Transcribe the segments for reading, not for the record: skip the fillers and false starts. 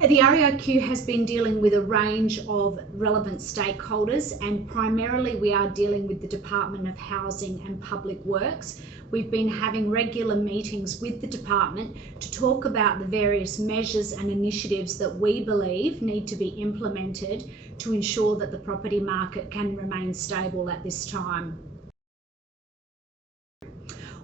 The REIQ has been dealing with a range of relevant stakeholders, and primarily we are dealing with the Department of Housing and Public Works. We've been having regular meetings with the department to talk about the various measures and initiatives that we believe need to be implemented to ensure that the property market can remain stable at this time.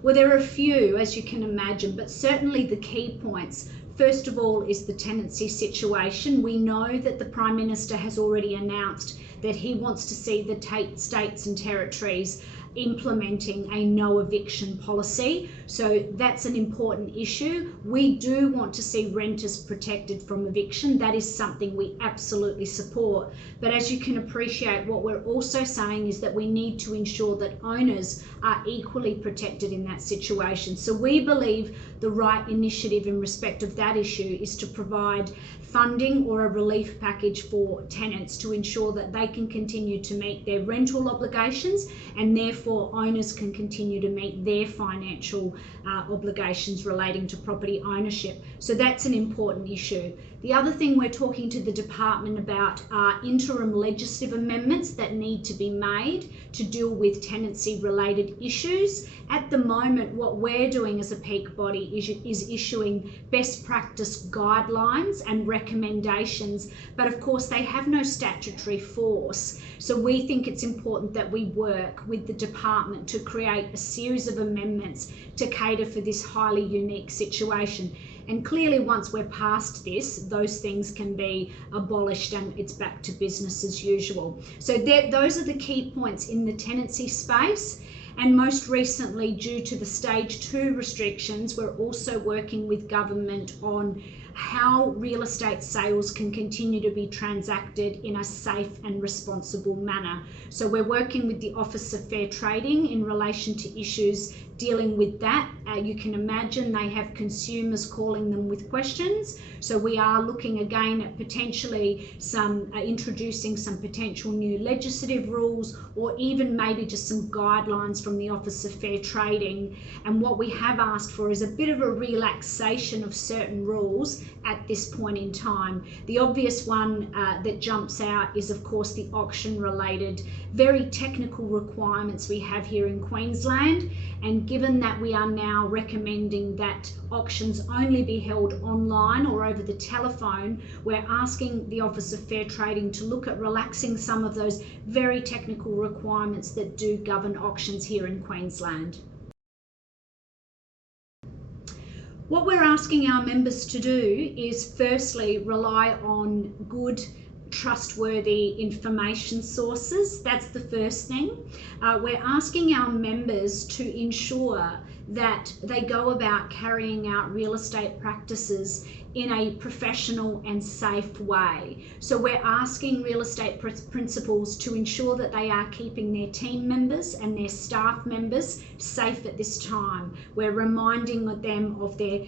Well, there are a few, as you can imagine, but certainly the key points. First of all is the tenancy situation. We know that the Prime Minister has already announced that he wants to see the states and territories implementing a no eviction policy. So that's an important issue. We do want to see renters protected from eviction. That is something we absolutely support. But as you can appreciate, what we're also saying is that we need to ensure that owners are equally protected in that situation. So we believe the right initiative in respect of that issue is to provide funding or a relief package for tenants to ensure that they can continue to meet their rental obligations, and therefore owners can continue to meet their financial obligations relating to property ownership. So that's an important issue. The other thing we're talking to the department about are interim legislative amendments that need to be made to deal with tenancy related issues. At the moment, what we're doing as a peak body is issuing best practice guidelines and recommendations, but of course they have no statutory force. So we think it's important that we work with the department to create a series of amendments to cater for this highly unique situation. And clearly, once we're past this, those things can be abolished and it's back to business as usual. So those are the key points in the tenancy space. And most recently, due to the stage 2 restrictions, we're also working with government on how real estate sales can continue to be transacted in a safe and responsible manner. So we're working with the Office of Fair Trading in relation to issues dealing with that. You can imagine they have consumers calling them with questions. So we are looking again at potentially introducing some potential new legislative rules, or even maybe just some guidelines from the Office of Fair Trading. And what we have asked for is a bit of a relaxation of certain rules at this point in time. The obvious one that jumps out is of course the auction related very technical requirements we have here in Queensland. And given that we are now recommending that auctions only be held online or over the telephone, we're asking the Office of Fair Trading to look at relaxing some of those very technical requirements that do govern auctions here in Queensland. What we're asking our members to do is firstly rely on good, trustworthy information sources. That's the first thing. We're asking our members to ensure that they go about carrying out real estate practices in a professional and safe way. So we're asking real estate principals to ensure that they are keeping their team members and their staff members safe at this time. We're reminding them of their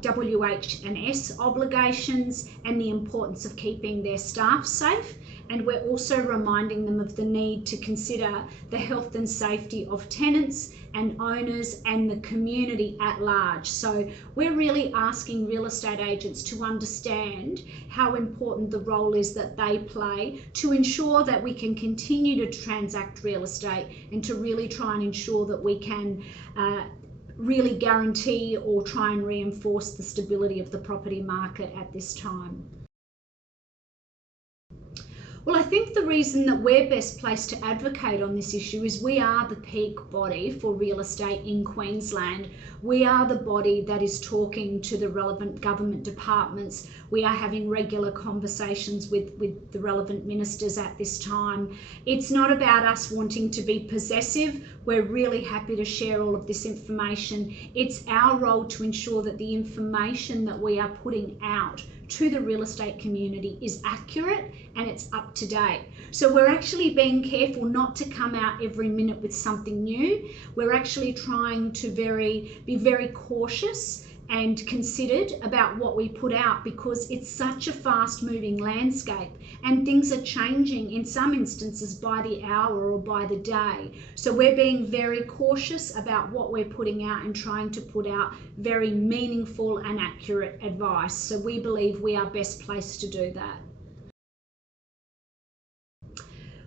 WH&S obligations and the importance of keeping their staff safe. And we're also reminding them of the need to consider the health and safety of tenants and owners and the community at large. So we're really asking real estate agents to understand how important the role is that they play to ensure that we can continue to transact real estate and to really try and ensure that we can really guarantee or try and reinforce the stability of the property market at this time. Well, I think the reason that we're best placed to advocate on this issue is we are the peak body for real estate in Queensland. We are the body that is talking to the relevant government departments. We are having regular conversations with the relevant ministers at this time. It's not about us wanting to be possessive. We're really happy to share all of this information. It's our role to ensure that the information that we are putting out to the real estate community is accurate and it's up to date. So we're actually being careful not to come out every minute with something new. We're actually trying to be very cautious and considered about what we put out, because it's such a fast moving landscape and things are changing in some instances by the hour or by the day. So we're being very cautious about what we're putting out and trying to put out very meaningful and accurate advice. So we believe we are best placed to do that.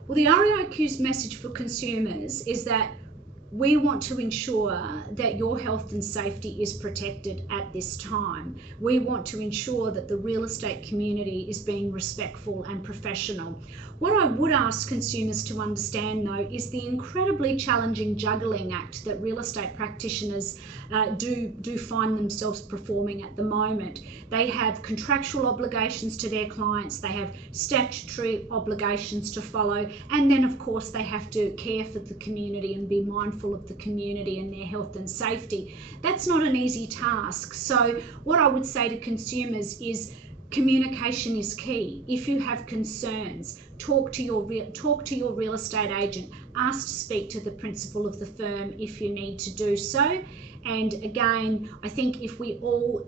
Well, the REIQ's message for consumers is that we want to ensure that your health and safety is protected at this time. We want to ensure that the real estate community is being respectful and professional. What I would ask consumers to understand, though, is the incredibly challenging juggling act that real estate practitioners do find themselves performing at the moment. They have contractual obligations to their clients, they have statutory obligations to follow, and then of course they have to care for the community and be mindful of the community and their health and safety. That's not an easy task. So what I would say to consumers is communication is key. If you have concerns, talk to your real estate agent, ask to speak to the principal of the firm if you need to do so. And again, I think if we all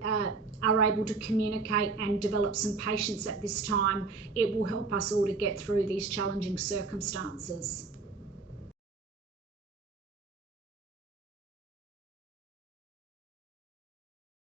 are able to communicate and develop some patience at this time, it will help us all to get through these challenging circumstances.